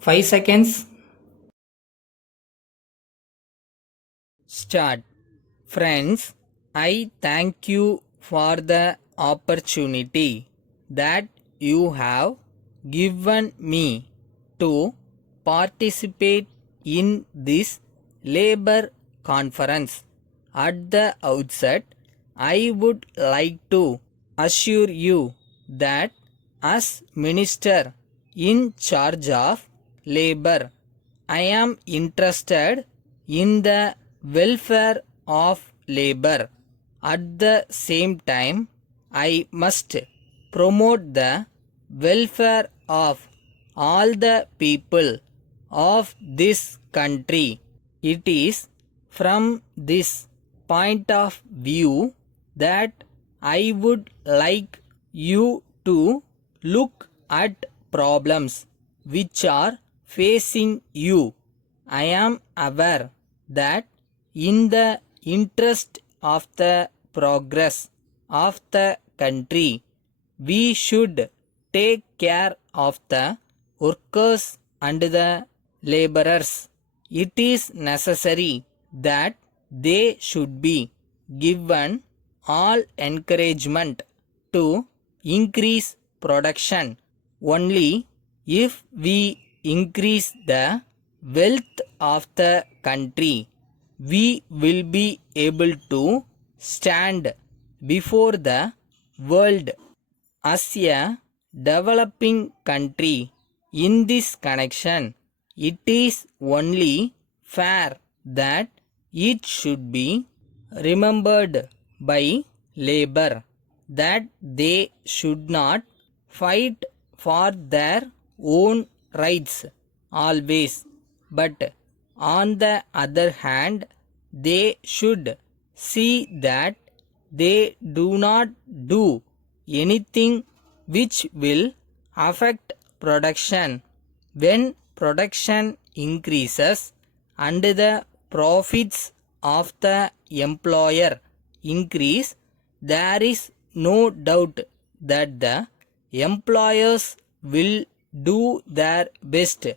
5 seconds. Start. Friends, I thank you for the opportunity that you have given me to participate in this labor conference. At the outset, I would like to assure you that as Minister in charge of labor, I am interested in the welfare of labor. At the same time, I must promote the welfare of all the people of this country. It is from this point of view that I would like you to look at problems which are facing you. I am aware that in the interest of the progress of the country, we should take care of the workers and the laborers. It is necessary that they should be given all encouragement to increase production. Only if we increase the wealth of the country, we will be able to stand before the world as a developing country. In this connection, it is only fair that it should be remembered by labor that they should not fight for their own rights always, but on the other hand, they should see that they do not do anything which will affect production. When production increases and the profits of the employer increase, there is no doubt that the employers will do their best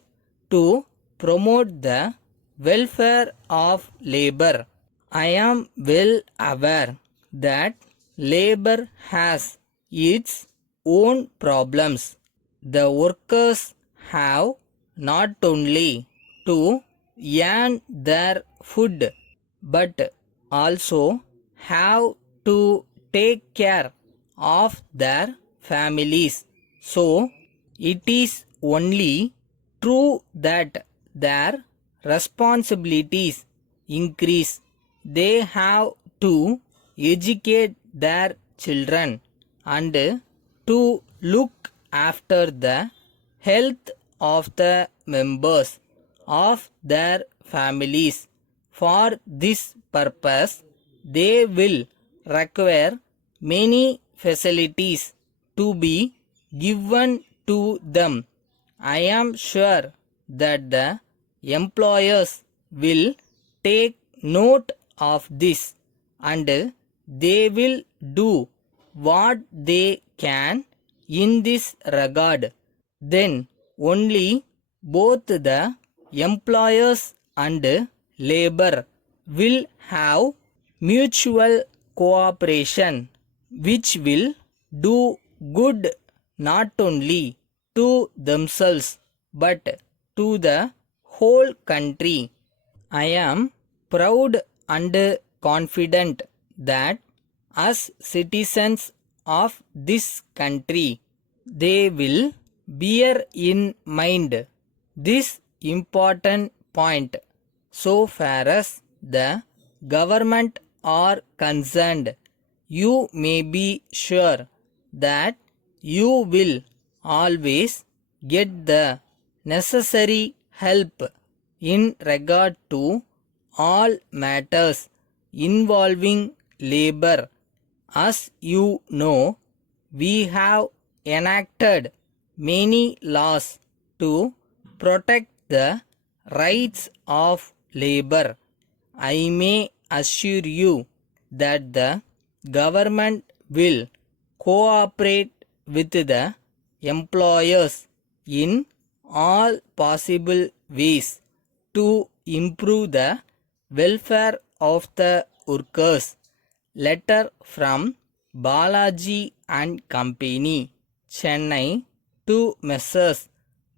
to promote the welfare of labor. I am well aware that labor has its own problems. The workers have not only to earn their food but also have to take care of their families. So, it is only true that their responsibilities increase. They have to educate their children and to look after the health of the members of their families. For this purpose, they will require many facilities to be given to them. I am sure that the employers will take note of this and they will do what they can in this regard. Then only both the employers and labor will have mutual cooperation, which will do good not only to themselves but to the whole country. I am proud and confident that as citizens of this country, they will bear in mind this important point so far as the government are concerned. You may be sure that you will always get the necessary help in regard to all matters involving labor. As you know, we have enacted many laws to protect the rights of labor. I may assure you that the government will cooperate with the employers in all possible ways to improve the welfare of the workers. Letter from Balaji and Company, Chennai to Messrs.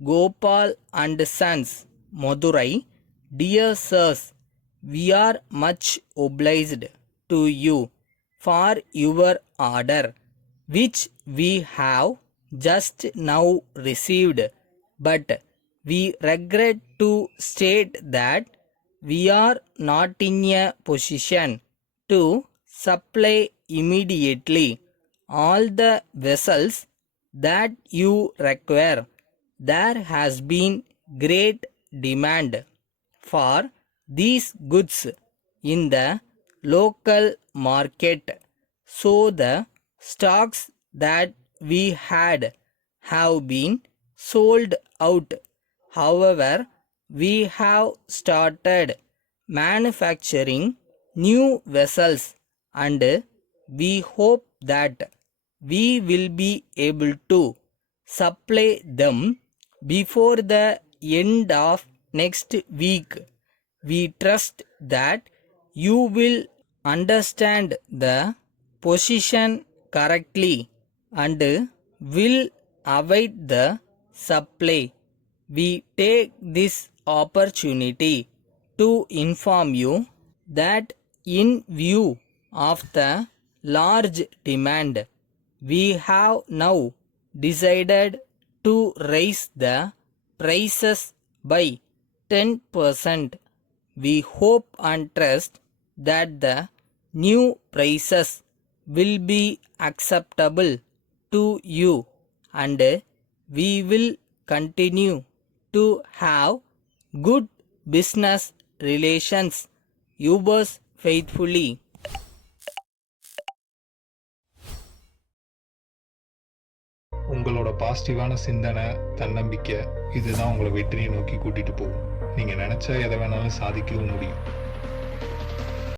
Gopal and Sons, Madurai. Dear Sirs, we are much obliged to you for your order, which we have just now received, but we regret to state that we are not in a position to supply immediately all the vessels that you require. There has been great demand for these goods in the local market, so the stocks that we had have been sold out. However, we have started manufacturing new vessels, and we hope that we will be able to supply them before the end of next week. We trust that you will understand the position correctly and will await the supply. We take this opportunity to inform you that in view of the large demand, we have now decided to raise the prices by 10%. We hope and trust that the new prices will be acceptable to you, and we will continue to have good business relations. Yours faithfully. உங்களோட பாசிட்டிவான சிந்தனை, தன்னம்பிக்கை இதுதான் உங்களை வெற்றியை நோக்கி கூட்டிகிட்டு போகும். நீங்கள் நினச்சா எதை வேணாலும் சாதிக்கவும் முடியும்.